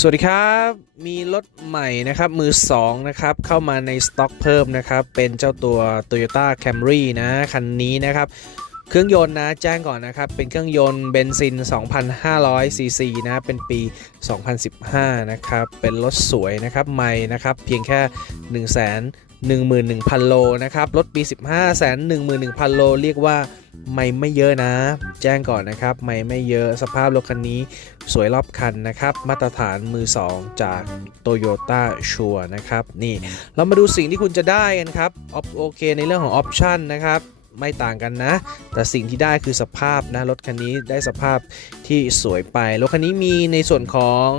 สวัสดีครับ มีรถใหม่นะครับมือ 2 นะครับ เข้ามาในสต็อกเพิ่มนะครับ เป็นเจ้าตัว Toyota Camry นะคันนี้นะครับ เครื่องยนต์นะแจ้งก่อนนะครับ เป็นเครื่องยนต์เบนซิน 2,500 ซีซีนะ เป็นปี 2015 นะครับ เป็นรถสวยนะครับใหม่นะครับ เพียงแค่ 1 0 0 0 0 0 โลนะครับรถปี 15 11,000 โล เรียกว่าไม่ไม่เยอะนะ แจ้งก่อนนะครับ ไม่ไม่เยอะสภาพรถคันนี้สวยรอบคันนะครับ มาตรฐานมือ 2 จาก Toyota ชัวนะครับ นี่ เรามาดูสิ่งที่คุณจะได้กันครับโอเคในเรื่องของออปชันนะครับ ไม่ต่างกันนะ แต่สิ่งที่ได้คือสภาพนะรถคันนี้ได้สภาพที่สวยไป รถคันนี้มีในส่วนของ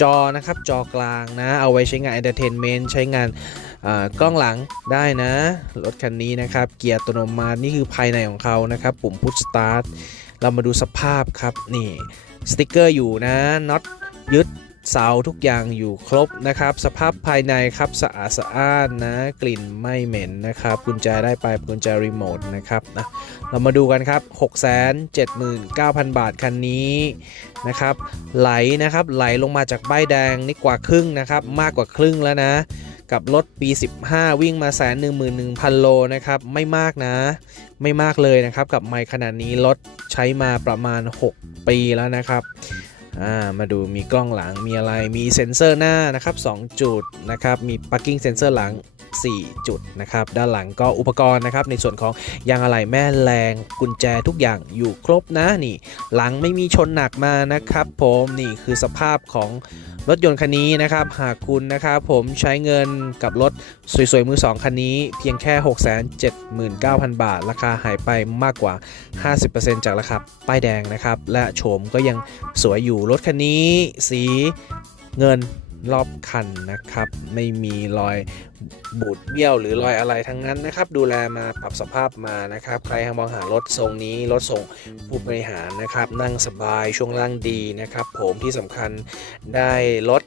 จอนะครับจอกลางนะ เอาไว้ใช้งาน Entertainment ใช้งานอ่ากล้องหลังได้นะ รถคันนี้นะครับ เกียร์อัตโนมัตินี่คือภายในของเขานะครับ ปุ่ม Push Start เรามาดูสภาพครับนี่สติกเกอร์อยู่นะน็อตยึด เสาทุกอย่างอยู่ครบนะครับ สภาพภายในครับสะอาดสะอ้านนะ กลิ่นไม่เหม็นนะครับกุญแจได้ไปกุญแจรีโมทนะครับนะเรามาดูกันครับ 679,000 บาทคันนี้นะครับ ไหลนะครับไหลลงมาจากใบแดงนี่กว่าครึ่งนะครับ มากกว่าครึ่งแล้วนะ กับรถปี 15 วิ่งมาแสนหนึ่งหมื่นหนึ่งพันโลนะครับ ไม่มากนะ ไม่มากเลยนะครับ กับไมค์ขนาดนี้รถใช้มาประมาณ 6 ปีแล้วนะครับ อ่ามาดูมีกล้องหลังมีอะไรมีเซ็นเซอร์หน้านะครับ2จุดนะครับมี parking sensor หลัง 4 จุดนะครับด้านหลังก็อุปกรณ์นะครับในส่วนของยางอะไหล่แม่แรงกุญแจทุกอย่างอยู่ครบนะนี่ หลังไม่มีชนหนักมานะครับผมนี่คือสภาพของรถยนต์คันนี้นะครับหากคุณนะครับผมใช้เงินกับรถสวยๆมือ 2 คันนี้เพียงแค่ 679,000 บาท ราคาหายไปมากกว่า 50%จากราคาป้ายแดงนะครับและโฉมก็ยังสวยอยู่รถคันนี้สีเงินรอบคันนะครับ ไม่มีรอยบูดเบี้ยวหรือรอยอะไรทั้งนั้นนะครับ ดูแลมาปรับสภาพมานะครับ ใครมองหารถทรงนี้รถทรงผู้บริหารนะครับ นั่งสบายช่วงล่างดีนะครับ ผมที่สำคัญได้รถ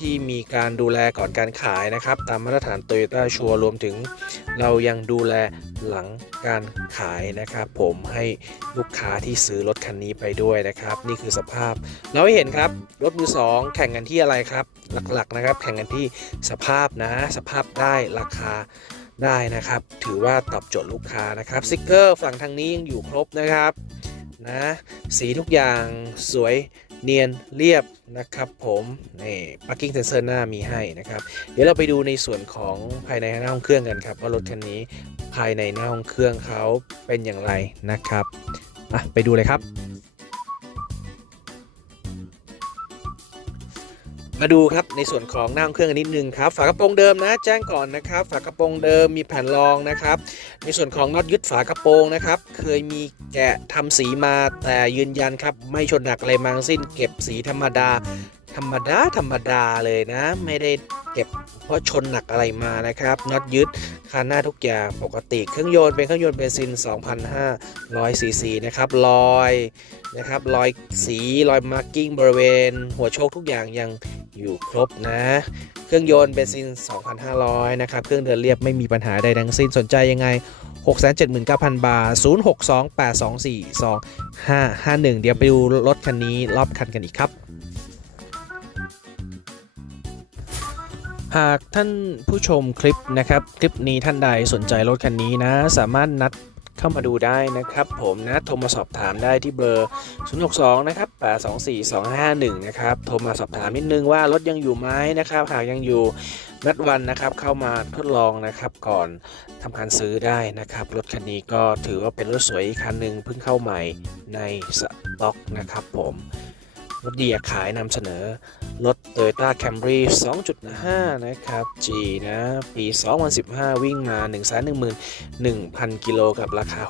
ที่มีการดูแลก่อนการขายนะครับ ตามมาตรฐาน Toyota ชัวรวมถึง เรายังดูแลหลังการขายนะครับผมให้ลูกค้าที่ซื้อรถคันนี้ไปด้วยนะครับ นี่คือสภาพ เราเห็นครับรถมือสองแข่งกันที่อะไรครับ หลักๆนะครับ แข่งกันที่สภาพนะ สภาพได้ราคาได้นะครับ ถือว่าตอบโจทย์ลูกค้านะครับสติกเกอร์ฝั่งทางนี้ยังอยู่ครบนะครับ นะ สีทุกอย่างสวยเนียนเรียบนะครับผมนี่พาร์กิ้งเซนเซอร์หน้ามีให้นะครับ เดี๋ยวเราไปดูในส่วนของภายในหน้าห้องเครื่องกันครับว่ารถคันนี้ภายในหน้าห้องเครื่องเขาเป็นอย่างไรนะครับอะไปดูเลยครับ มาดูครับในส่วนของหน้าห้องเครื่องกันนิดนึงครับฝากระโปรงเดิมนะ แจ้งก่อนนะครับ ฝากระโปรงเดิมมีแผ่นรองนะครับ ในส่วนของน็อตยึดฝากระโปรงนะครับ เคยมีแกะทำสีมาแต่ยืนยันครับ ไม่ชนหนักอะไรมางสิ้น เก็บสีธรรมดา ธรรมดาธรรมดาเลยนะ ไม่ได้ เก็บเพราะชนหนักอะไรมานะครับน็อตยึดคานหน้าทุกอย่างปกติเครื่องยนต์เป็นเครื่องยนต์เบนซิน 2,500ซีซีนะครับรอยนะครับรอยสีรอยมาร์กิ้งบริเวณ หัวโชคทุกอย่างยังอยู่ครบนะ เครื่องยนต์เบนซิน 2,500 นะครับ เครื่องเดินเรียบไม่มีปัญหาใดทั้งสิ้นสนใจยังไง 679,000 บาท 0628242551 เดี๋ยวไปดูรถคันนี้รอบคันกันอีกครับ หากท่านผู้ชมคลิปนะครับ คลิปนี้ท่านใดสนใจรถคันนี้นะ สามารถนัดเข้ามาดูได้นะครับ ผมนะโทรมาสอบถามได้ที่เบอร์ 062 นะครับ 824 2551 นะครับ โทรมาสอบถามนิดนึงว่ารถยังอยู่ไหมนะครับ หากยังอยู่นัดวันนะครับเข้ามาทดลองนะครับก่อนทำการซื้อได้นะครับ รถคันนี้ก็ถือว่าเป็นรถสวยอีกคันหนึ่งเพิ่งเข้าใหม่ในสต็อกนะครับผม รถดียขายนำเสนอ รถ Toyota Camry 2.5 นะครับ G นะ ปี 2015 วิ่งมา 111,000 กิโลกับราคา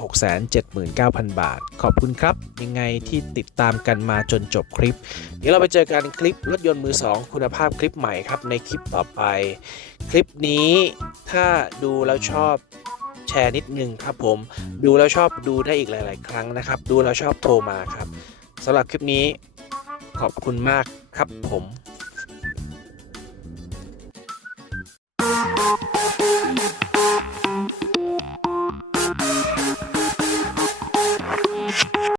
679,000 บาท ขอบคุณครับ ยังไงที่ติดตามกันมาจนจบคลิป เดี๋ยวเราไปเจอกันคลิปรถยนต์มือ 2 คุณภาพคลิปใหม่ครับ ในคลิปต่อไป คลิปนี้ถ้าดูแล้วชอบแชร์นิดนึงครับผม ดูแล้วชอบดูได้อีกหลาย ๆ ครั้งนะครับ ดูแล้วชอบโทรมาครับสำหรับคลิปนี้ ขอบคุณมากครับผม